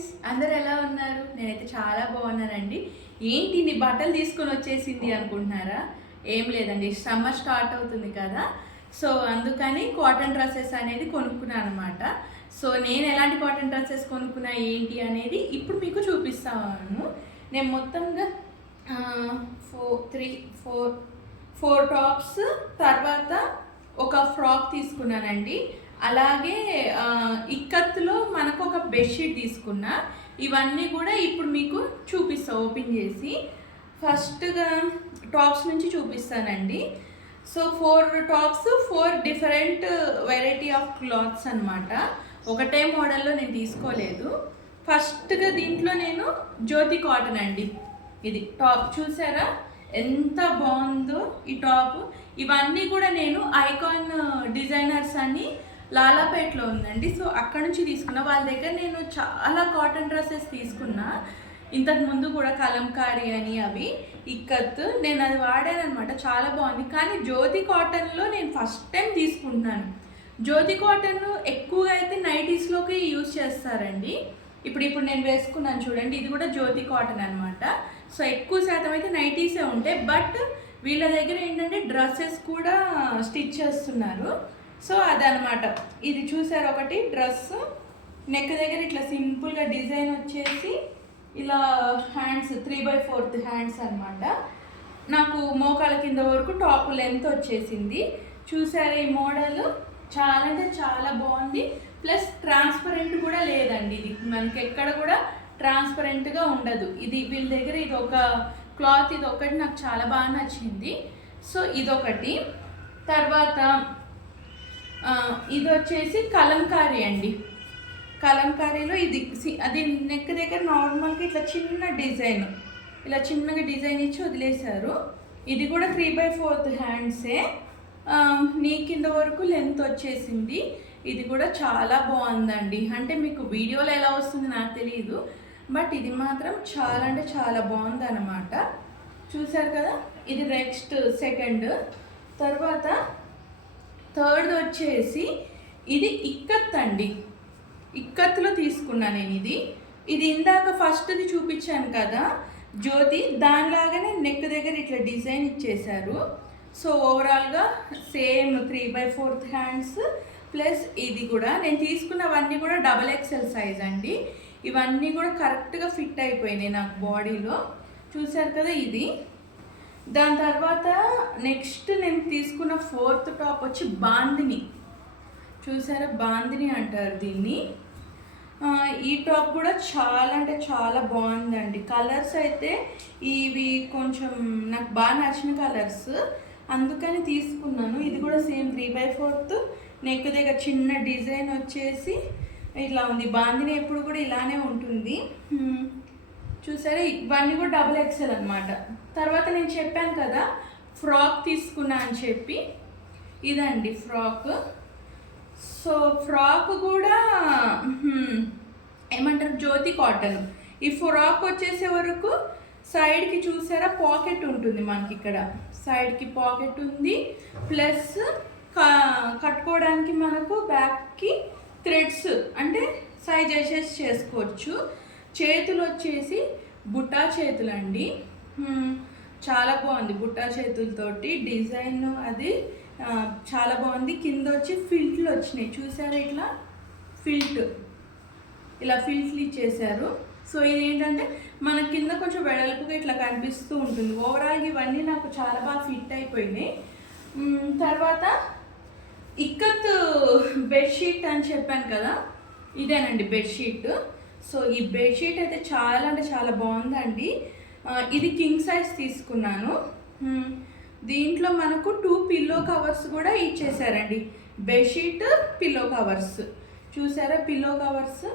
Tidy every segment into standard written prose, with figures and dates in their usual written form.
Friends, అందరు ఎలా ఉన్నారు? నేనైతే చాలా బాగున్నానండి. ఏంటి నీ బట్టలు తీసుకొని వచ్చేసింది అనుకుంటున్నారా? ఏం లేదండి, సమ్మర్ స్టార్ట్ అవుతుంది కదా, సో అందుకని కాటన్ డ్రెస్సెస్ అనేది కొనుక్కున్నాను అనమాట. సో నేను ఎలాంటి కాటన్ డ్రెస్సెస్ కొనుక్కున్నా ఏంటి అనేది ఇప్పుడు మీకు చూపిస్తాను. నేను మొత్తంగా ఫోర్ టాప్స్, తర్వాత ఒక ఫ్రాక్ తీసుకున్నానండి. అలాగే ఇక్కత్తులో మనకు ఒక బెడ్షీట్ తీసుకున్నా. ఇవన్నీ కూడా ఇప్పుడు మీకు చూపిస్తా ఓపెన్ చేసి. ఫస్ట్గా టాప్స్ నుంచి చూపిస్తానండి. So 4 tops, 4 different variety of clothes అనమాట. ఒకటే మోడల్లో నేను తీసుకోలేదు. ఫస్ట్గా దీంట్లో నేను జ్యోతి కాటన్ అండి, ఇది టాప్ చూసారా ఎంత బాగుందో ఈ టాప్. ఇవన్నీ కూడా నేను ఐకాన్ డిజైనర్స్ అని లాలాపేట్లో ఉందండి, సో అక్కడ నుంచి తీసుకున్నా. వాళ్ళ దగ్గర నేను చాలా కాటన్ డ్రెస్సెస్ తీసుకున్నా ఇంతకు ముందు కూడా, కలంకారీ అని అవి ఇక్కత్, నేను అది వాడాను అనమాట, చాలా బాగుంది. కానీ జ్యోతి కాటన్లో నేను ఫస్ట్ టైం తీసుకుంటున్నాను. జ్యోతి కాటన్ ఎక్కువగా అయితే నైటీస్లోకి యూజ్ చేస్తారండి. ఇప్పుడు నేను వేసుకున్నాను చూడండి, ఇది కూడా జ్యోతి కాటన్ అనమాట. సో ఎక్కువ శాతం అయితే నైటీసే ఉంటాయి, బట్ వీళ్ళ దగ్గర ఏంటంటే డ్రెస్సెస్ కూడా స్టిచ్ చేస్తున్నారు. సో అదనమాట. ఇది చూసారు, ఒకటి డ్రెస్ నెక్ దగ్గర ఇట్లా సింపుల్గా డిజైన్ వచ్చేసి ఇలా హ్యాండ్స్ 3/4 హ్యాండ్స్ అనమాట. నాకు మోకాల కింద వరకు టాప్ లెంత్ వచ్చేసింది. చూసారు ఈ మోడల్ చాలా అంటే చాలా బాగుంది. ప్లస్ ట్రాన్స్పరెంట్ కూడా లేదండి, ఇది మనకి ఎక్కడ కూడా ట్రాన్స్పరెంట్గా ఉండదు. ఇది వీళ్ళ దగ్గర ఇది ఒక క్లాత్, ఇది ఒకటి నాకు చాలా బాగా నచ్చింది. సో ఇదొకటి. తర్వాత ఇది వచ్చేసి కలంకారీ అండి. కలంకారీలో ఇది అది నెక్ దగ్గర నార్మల్గా ఇట్లా చిన్న డిజైన్, ఇలా చిన్నగా డిజైన్ ఇచ్చి వదిలేశారు. ఇది కూడా 3/4 హ్యాండ్సే, నీ కింద వరకు లెంత్ వచ్చేసింది. ఇది కూడా చాలా బాగుందండి. అంటే మీకు వీడియోలో ఎలా వస్తుంది నాకు తెలియదు, బట్ ఇది మాత్రం చాలా అంటే చాలా బాగుంది అనమాట. చూసారు కదా, ఇది నెక్స్ట్ సెకండ్. తర్వాత థర్డ్ వచ్చేసి ఇది ఇక్కత్ అండి. ఇక్కత్తులో తీసుకున్నా నేను ఇది ఇందాక ఫస్ట్ది చూపించాను కదా జ్యోతి, దానిలాగానే నెక్ దగ్గర ఇట్లా డిజైన్ ఇచ్చేశారు. సో ఓవరాల్గా సేమ్ 3/4 హ్యాండ్స్, ప్లస్ ఇది కూడా నేను తీసుకున్నవన్నీ కూడా XXL సైజ్ అండి. ఇవన్నీ కూడా కరెక్ట్గా ఫిట్ అయిపోయినాయి నాకు బాడీలో. చూసారు కదా ఇది. దాని తర్వాత నెక్స్ట్ నేను తీసుకున్న 4th టాప్ వచ్చి బాందిని. చూసారా, బాందిని అంటారు దీన్ని. ఈ టాప్ కూడా చాలా అంటే చాలా బాగుందండి. కలర్స్ అయితే ఇవి కొంచెం నాకు బాగా నచ్చిన కలర్స్, అందుకని తీసుకున్నాను. ఇది కూడా సేమ్ 3/4 నెక్ దగ్గర చిన్న డిజైన్ వచ్చేసి ఇట్లా ఉంది. బాందిని ఎప్పుడు కూడా ఇలానే ఉంటుంది. చూసారా, ఇవన్నీ కూడా XXL అనమాట. తర్వాత నేను చెప్పాను కదా ఫ్రాక్ తీసుకున్నా అని చెప్పి, ఇదండి ఫ్రాక్. సో ఫ్రాక్ కూడా ఏమంటారు, జ్యోతి కాటన్. ఈ ఫ్రాక్ వచ్చేసే వరకు సైడ్కి చూసారా పాకెట్ ఉంటుంది మనకి, ఇక్కడ సైడ్కి పాకెట్ ఉంది. ప్లస్ కట్టుకోవడానికి మనకు బ్యాక్కి థ్రెడ్స్ అంటే సైజ్ అడ్జస్ట్ చేసుకోవచ్చు. చేతులు వచ్చేసి బుట్టా చేతులు అండి, చాలా బాగుంది. బుట్టా చేతులతోటి డిజైన్ అది చాలా బాగుంది. కింద వచ్చి ఫిల్ట్లు వచ్చినాయి చూసారా, ఇట్లా ఇలా ఫిల్ట్లు ఇచ్చేసారు. సో ఇది ఏంటంటే మన కింద కొంచెం వెడల్పుగా ఇట్లా కనిపిస్తూ ఉంటుంది. ఓవరాల్గా ఇవన్నీ నాకు చాలా బాగా ఫిట్ అయిపోయినాయి. తర్వాత ఇక్కత్ బెడ్షీట్ అని చెప్పాను కదా, ఇదేనండి బెడ్షీట్. సో ఈ బెడ్షీట్ అయితే చాలా అంటే చాలా బాగుందండి. ఇది కింగ్ సైజ్ తీసుకున్నాను. దీంట్లో మనకు 2 పిల్లో కవర్స్ కూడా ఇచ్చేసారండి. బెడ్షీట్, పిల్లో కవర్స్ చూసారా, పిల్లో కవర్స్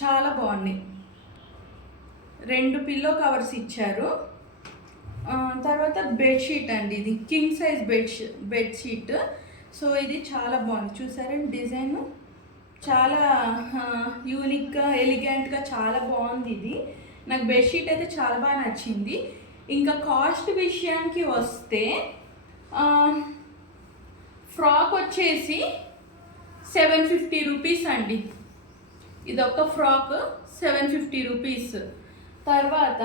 చాలా బాగున్నాయి. 2 పిల్లో కవర్స్ ఇచ్చారు. తర్వాత బెడ్షీట్ అండి, ఇది కింగ్ సైజ్ బెడ్షీట్. సో ఇది చాలా బాగుంది. చూసారా డిజైన్ చాలా యూనిక్గా ఎలిగెంట్గా చాలా బాగుంది. ఇది నాకు బెడ్షీట్ అయితే చాలా బాగా నచ్చింది. ఇంకా కాస్ట్ విషయానికి వస్తే ఫ్రాక్ వచ్చేసి 750 రూపీస్ అండి. ఇదొక ఫ్రాక్ 750 రూపీస్. తర్వాత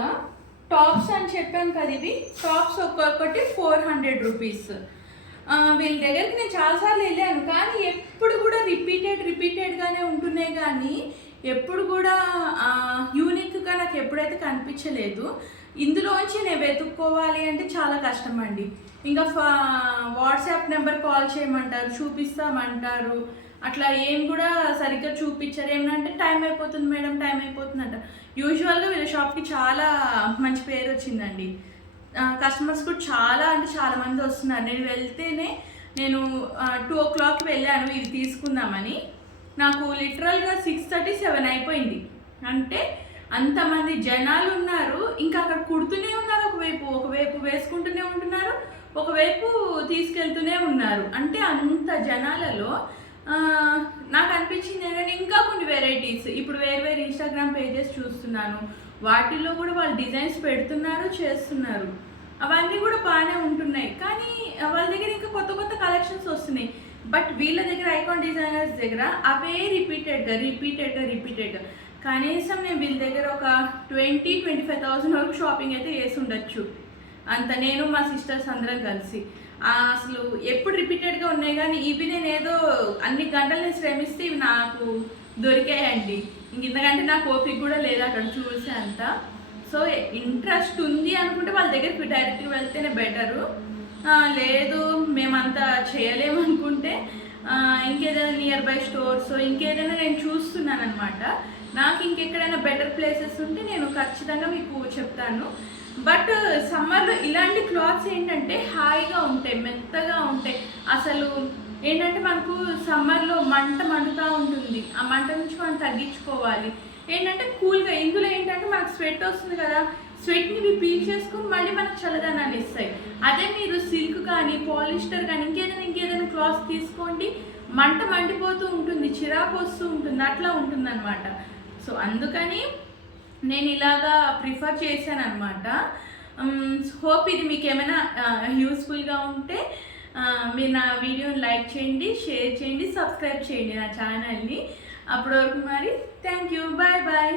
టాప్స్ అని చెప్పాను కదా, ఇవి టాప్స్ ఒక్కొక్కటి 400 రూపీస్. వీళ్ళ దగ్గరికి నేను చాలాసార్లు వెళ్ళాను, కానీ ఎప్పుడు కూడా రిపీటెడ్గానే ఉంటున్నాయి, కానీ ఎప్పుడు కూడా యూనిక్గా నాకు ఎప్పుడైతే కనిపించలేదు. ఇందులోంచి నేను వెతుక్కోవాలి అంటే చాలా కష్టం అండి. ఇంకా వాట్సాప్ నెంబర్ కాల్ చేయమంటారు, చూపిస్తామంటారు, అట్లా ఏం కూడా సరిగ్గా చూపించారు. ఏమంటే టైం అయిపోతుంది మేడం, టైం అయిపోతుంది అంట. యూజువల్గా వీళ్ళ షాప్కి చాలా మంచి పేరు వచ్చిందండి. కస్టమర్స్ కూడా చాలా అంటే చాలా మంది వస్తున్నారు. నేను వెళ్తేనే నేను 2 o'clock వెళ్ళాను ఇవి తీసుకుందామని, నాకు లిటరల్గా 6:30, 7 అయిపోయింది. అంటే అంతమంది జనాలు ఉన్నారు, ఇంకా అక్కడ కుడుతూనే ఉన్నారు, ఒకవైపు వేసుకుంటూనే ఉంటున్నారు, ఒకవైపు తీసుకెళ్తూనే ఉన్నారు. అంటే అంత జనాలలో నాకు అనిపించింది ఏంటంటే ఇంకా కొన్ని వెరైటీస్, ఇప్పుడు వేరు ఇన్స్టాగ్రామ్ పేజెస్ చూస్తున్నాను, వాటిల్లో కూడా వాళ్ళు డిజైన్స్ పెడుతున్నారు, చేస్తున్నారు, అవన్నీ కూడా బాగానే ఉంటున్నాయి. కానీ వాళ్ళ దగ్గర ఇంకా కొత్త కలెక్షన్స్ వస్తున్నాయి. బట్ వీళ్ళ దగ్గర ఐకాన్ డిజైనర్స్ దగ్గర అవే రిపీటెడ్గా కనీసం నేను వీళ్ళ దగ్గర ఒక 20-25,000 వరకు షాపింగ్ అయితే చేసి ఉండొచ్చు. అంత నేను మా సిస్టర్స్ అందరం కలిసి. అసలు ఎప్పుడు రిపీటెడ్గా ఉన్నాయి, కానీ ఇవి నేను ఏదో అన్ని గంటలు నేను శ్రమిస్తే ఇవి నాకు దొరికాయండి. ఇంతకంటే నాకు ఓపిక కూడా లేదు అక్కడ చూసే అంత. సో ఇంట్రెస్ట్ ఉంది అనుకుంటే వాళ్ళ దగ్గరికి డైరెక్ట్గా వెళ్తేనే బెటరు. లేదు మేమంతా చేయలేము అనుకుంటే ఇంకేదైనా నియర్ బై స్టోర్స్ ఇంకేదైనా నేను చూస్తున్నాను అనమాట. నాకు ఇంకెక్కడైనా బెటర్ ప్లేసెస్ ఉంటే నేను ఖచ్చితంగా మీకు చెప్తాను. బట్ సమ్మర్లో ఇలాంటి క్లాత్స్ ఏంటంటే హాయిగా ఉంటాయి, మెత్తగా ఉంటాయి. అసలు ఏంటంటే మనకు సమ్మర్లో మండుతూ ఉంటుంది, ఆ మంట నుంచి మనం తగ్గించుకోవాలి. ఏంటంటే కూల్గా, ఇందులో ఏంటంటే మనకు స్వెట్ వస్తుంది కదా, స్వెట్ని ఇవి పీల్ చేసుకుని మళ్ళీ మనకు చల్లదనాన్ని ఇస్తాయి. అదే మీరు సిల్క్ కానీ పాలిస్టర్ కానీ ఇంకేదైనా క్లాత్ తీసుకోండి, మండిపోతూ ఉంటుంది, చిరాకు వస్తూ ఉంటుంది, అట్లా ఉంటుంది అనమాట. సో అందుకని నేను ఇలాగా ప్రిఫర్ చేశాను అనమాట. హోప్ ఇది మీకు ఏమైనా యూస్ఫుల్గా ఉంటే మీరు నా వీడియోని లైక్ చేయండి, షేర్ చేయండి, సబ్స్క్రైబ్ చేయండి నా ఛానల్ని. అప్పటి వరకు మరి థ్యాంక్ యూ, బాయ్ బాయ్.